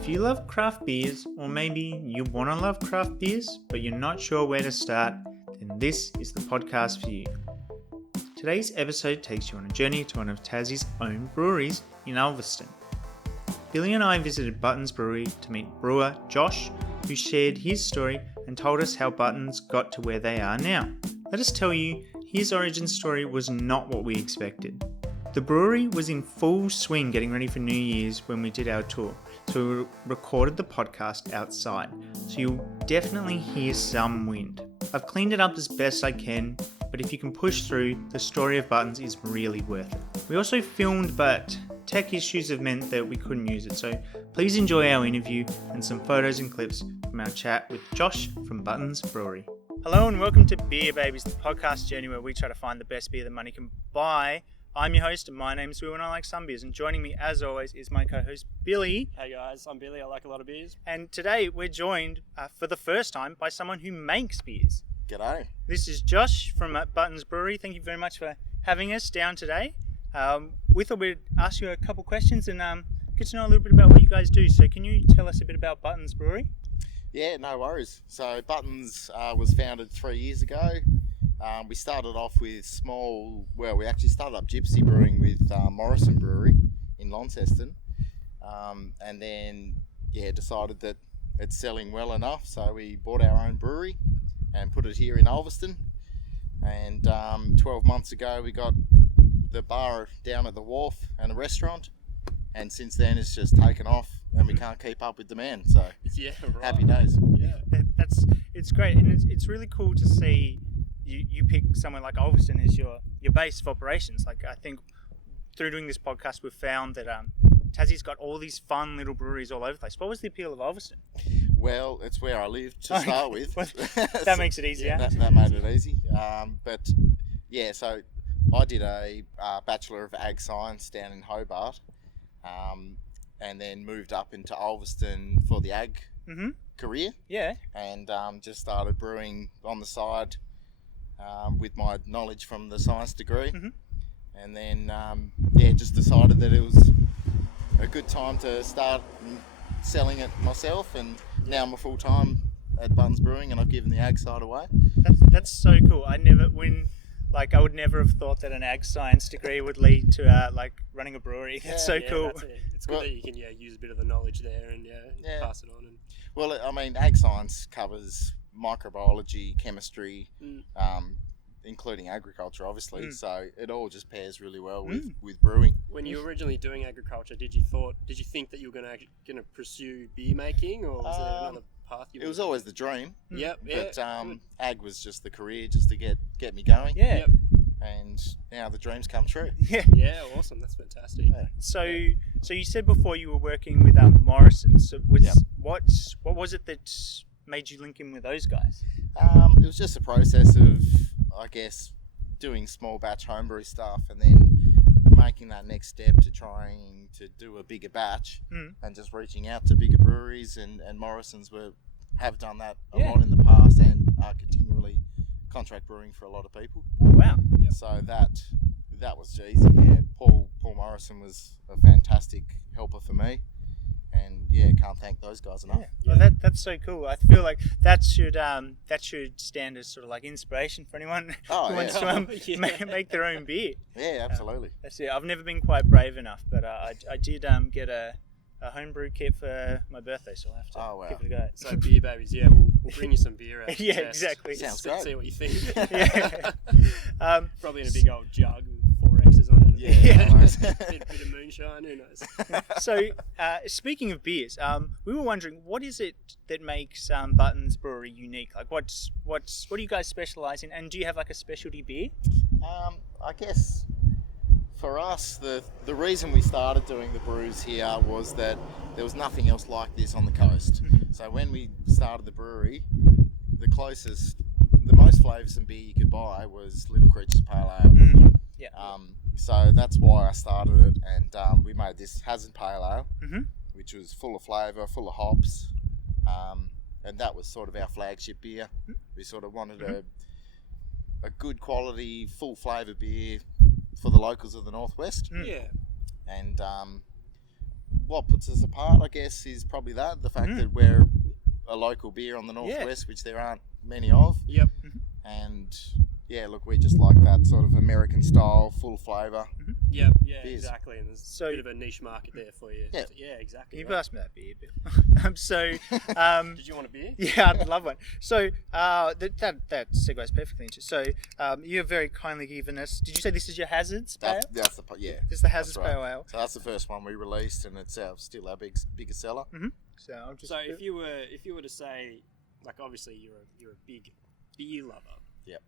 If you love craft beers, or maybe you want to love craft beers, but you're not sure where to start, then this is the podcast for you. Today's episode takes you on a journey to one of Tassie's own breweries in Ulverstone. Billy and I visited Buttons Brewery to meet brewer Josh, who shared his story and told us how Buttons got to where they are now. Let us tell you, his origin story was not what we expected. The brewery was in full swing getting ready for New Year's when we did our tour, so we recorded the podcast outside, so you'll definitely hear some wind. I've cleaned it up as best I can, but if you can push through, the story of Buttons is really worth it. We also filmed, but tech issues have meant that we couldn't use it, so please enjoy our interview and some photos and clips from our chat with Josh from Buttons Brewery. Hello and welcome to Beer Babies, the podcast journey where we try to find the best beer that money can buy. I'm your host and my name's Will and I like some beers, and joining me as always is my co-host Billy. Hey guys, I'm Billy, I like a lot of beers. And today we're joined for the first time by someone who makes beers. G'day. This is Josh from Buttons Brewery. Thank you very much for having us down today. We thought we'd ask you a couple questions and get to know a little bit about what you guys do. So can you tell us a bit about Buttons Brewery? Yeah, no worries. So Buttons was founded 3 years ago. We started off with we actually started up Gypsy Brewing with Ulverstone Brewery in Launceston. And then, decided that it's selling well enough. So we bought our own brewery and put it here in Ulverstone. And 12 months ago, we got the bar down at the wharf and a restaurant. And since then, it's just taken off and we can't keep up with demand. So Yeah, right. happy days. Yeah. It's great, and it's really cool to see you pick somewhere like Ulverstone as your base of operations. Like, I think through doing this podcast, we've found that Tassie's got all these fun little breweries all over the place. What was the appeal of Ulverstone? Well, it's where I lived to start with. That makes it easier. Yeah, that made it easy. So I did a Bachelor of Ag Science down in Hobart, and then moved up into Ulverstone for the ag career. Yeah. And just started brewing on the side with my knowledge from the science degree. And then, just decided that it was a good time to start selling it myself, and now I'm a full-time at Buttons Brewing and I've given the ag side away. That's so cool. I would never have thought that an ag science degree would lead to running a brewery. That's so cool. That's it. It's good that you can use a bit of the knowledge there and pass it on. And Well, I mean, ag science covers microbiology, chemistry, including agriculture, obviously. So it all just pairs really well with brewing. when you were originally doing agriculture, did you think that you were going to pursue beer making, or was there another path? It was always the dream. Yep. But ag was just the career, just to get me going. Yeah. Yep. And now the dreams come true. Yeah. Yeah, awesome. That's fantastic. Yeah. So you said before you were working with Morrison. So what was it that made you link in with those guys? It was just a process of, I guess, doing small batch homebrew stuff and then making that next step to trying to do a bigger batch and just reaching out to bigger breweries, and Morrison's have done that a lot in the past and are continually contract brewing for a lot of people. Oh, wow. Yep. So that was easy. Yeah, Paul Morrison was a fantastic helper for me, and can't thank those guys enough. Yeah. Well, that's so cool. I feel like that should stand as sort of like inspiration for anyone who wants to make their own beer. Yeah, absolutely. That's it. I've never been quite brave enough, but I did get a homebrew kit for my birthday, so I'll have to give it a go. So Beer Babies, we'll bring you some beer out. Yeah, exactly. Sounds great. See what you think. Yeah. Probably in a big old jug with 4 X's on it. Yeah. bit of moonshine, who knows? So, speaking of beers, we were wondering, what is it that makes Buttons Brewery unique? Like, what do you guys specialise in, and do you have like a specialty beer? I guess for us, the reason we started doing the brews here was that there was nothing else like this on the coast. So when we started the brewery, the most flavoursome beer you could buy was Little Creatures Pale Ale. Yeah. So that's why I started it, and we made this Hazard Pale Ale, which was full of flavour, full of hops, and that was sort of our flagship beer. We sort of wanted a good quality, full flavour beer for the locals of the Northwest. Yeah. And what puts us apart, I guess, is probably the fact that we're a local beer on the northwest, which there aren't many of. Yep. And yeah, look, we just like that sort of American style, full flavour. Yeah, beers. exactly. And there's So- a bit of a niche market there for you. Yeah. Yeah, exactly. You've right. asked me that beer, Bill. So, Did you want a beer? yeah, I'd love one. So, that segues perfectly into. So, you have very kindly given us. Did you say this is your Hazards Pale? That's the This is the Hazards that's right. Pale Ale. So that's the first one we released, and it's still our biggest seller. So, I'll just. So if you were to say, like, obviously you're a big beer lover. Yep.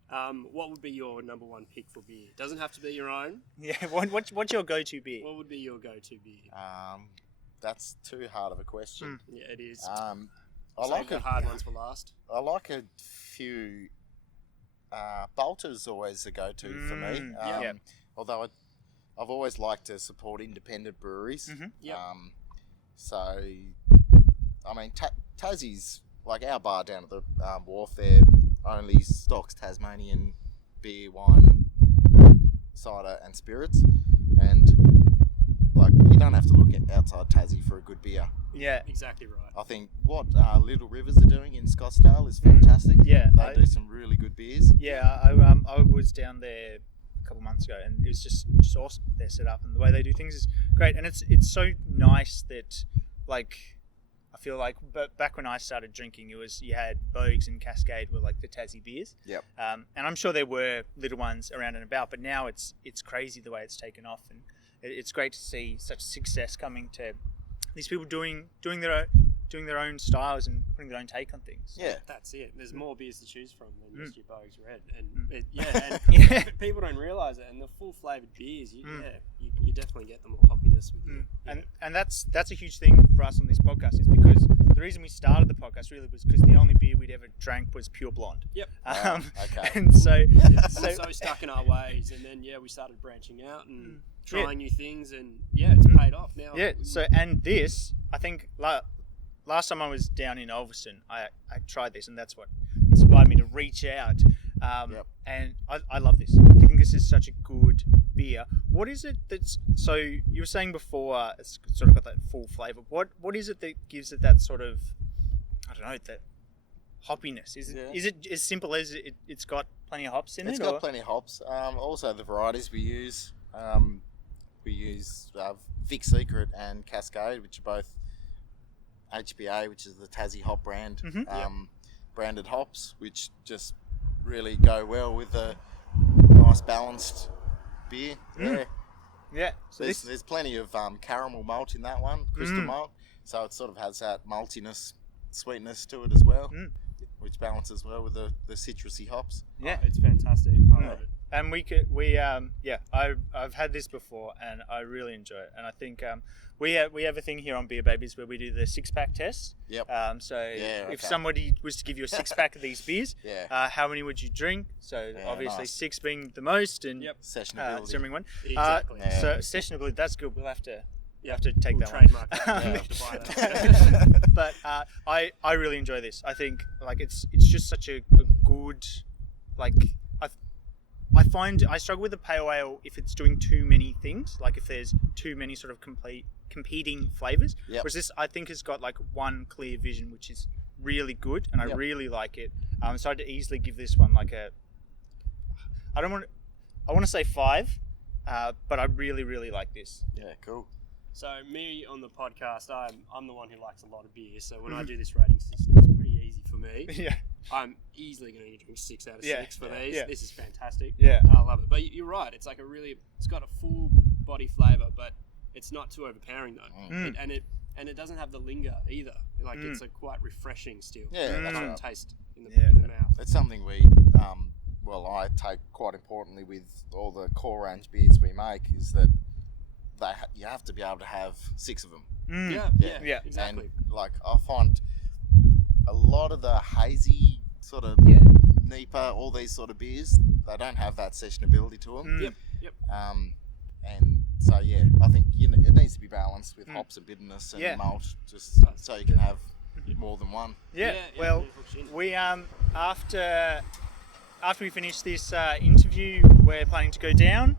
What would be your number one pick for beer? Doesn't have to be your own. Yeah. What's your go-to beer? What would be your go-to beer? That's too hard of a question. Yeah, it is. I Save like the hard ones for last. I like a few. Bolter's always a go-to for me. Yep. Although I've always liked to support independent breweries. Yep. So, I mean, Tassie's, like our bar down at the wharf there, only stocks Tasmanian beer, wine, cider, and spirits. And like, you don't have to look outside Tassie for a good beer. Yeah. Exactly right. I think what Little Rivers are doing in Scottsdale is fantastic. Yeah, They do some really good beers. Yeah, I was down there a couple months ago, and it was just awesome. Their setup and the way they do things is great, and it's so nice that, like, I feel like, but back when I started drinking, you had Bogues and Cascade were like the Tassie beers. Yep. And I'm sure there were little ones around and about, but now it's crazy the way it's taken off, and it's great to see such success coming to these people doing their own styles and putting their own take on things. Yeah. That's it. There's more beers to choose from than just your Bogues Red, and Yeah. people don't realise it. And the full flavoured beers, you definitely get the more hoppiness with you. And that's a huge thing for us on this podcast, is because the reason we started the podcast really was because the only beer we'd ever drank was pure blonde. Yep. Okay. And so So stuck in our ways, and then we started branching out and trying new things, and it's paid off now. yeah. So and this, I think, last time I was down in Ulverstone, I tried this, and that's what inspired me to reach out. And I love this. I think this is such a good beer. What is it that's, so you were saying before, it's sort of got that full flavour. What is it that gives it that sort of, I don't know, that hoppiness? Is it as simple as it's got plenty of hops in it? It's got plenty of hops. Also, the varieties we use. We use Vic Secret and Cascade, which are both HBA, which is the Tassie hop brand, branded hops, which just really go well with a nice balanced beer. Yeah. So There's plenty of caramel malt in that one, crystal malt, so it sort of has that maltiness, sweetness to it as well, which balances well with the citrusy hops. Yeah, it's fantastic. I love it. And I've had this before, and I really enjoy it. And I think we have a thing here on Beer Babies where we do the 6-pack test. Yep. If somebody was to give you a 6-pack of these beers, how many would you drink? So obviously nice. 6 being the most, and Sessionability. 7 being one. Exactly. So sessionability, that's good. We'll have to take we'll that trademark one. that. We'll have to buy that. But I really enjoy this. I think like it's just such a good, like, I find I struggle with the pale ale if it's doing too many things, like if there's too many sort of competing flavors. Whereas this, I think, has got like one clear vision, which is really good, and I really like it. So I'd easily give this one like I want to say 5, but I really, really like this. Yeah, cool. So me on the podcast, I'm the one who likes a lot of beer. So when I do this rating system, it's pretty easy for me. Yeah. I'm easily going to drink 6 out of 6 for these. Yeah. This is fantastic. Yeah. I love it. But you're right. It's like it's got a full body flavour, but it's not too overpowering though. And it doesn't have the linger either. Like it's a quite refreshing still. Yeah, that's fun right. taste in the mouth. It's something we, I take quite importantly with all the core range beers we make, is that you have to be able to have 6 of them. Yeah, exactly. And like I find a lot of the hazy sort of NEPA, all these sort of beers, they don't have that sessionability to them. Yep. And so I think it needs to be balanced with hops and bitterness and malt, just so you can have more than one. Well, we after we finish this interview, we're planning to go down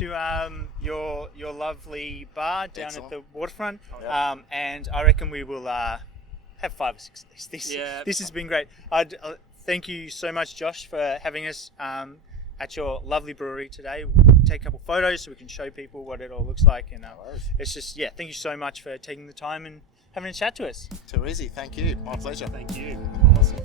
to your lovely bar down Excellent. at the waterfront. Yep. And I reckon we will have 5 or 6 of these. This has been great. Thank you so much, Josh, for having us at your lovely brewery today. We'll take a couple photos so we can show people what it all looks like. And it's just, thank you so much for taking the time and having a chat to us. Too easy. Thank you. My pleasure. Thank you. Awesome.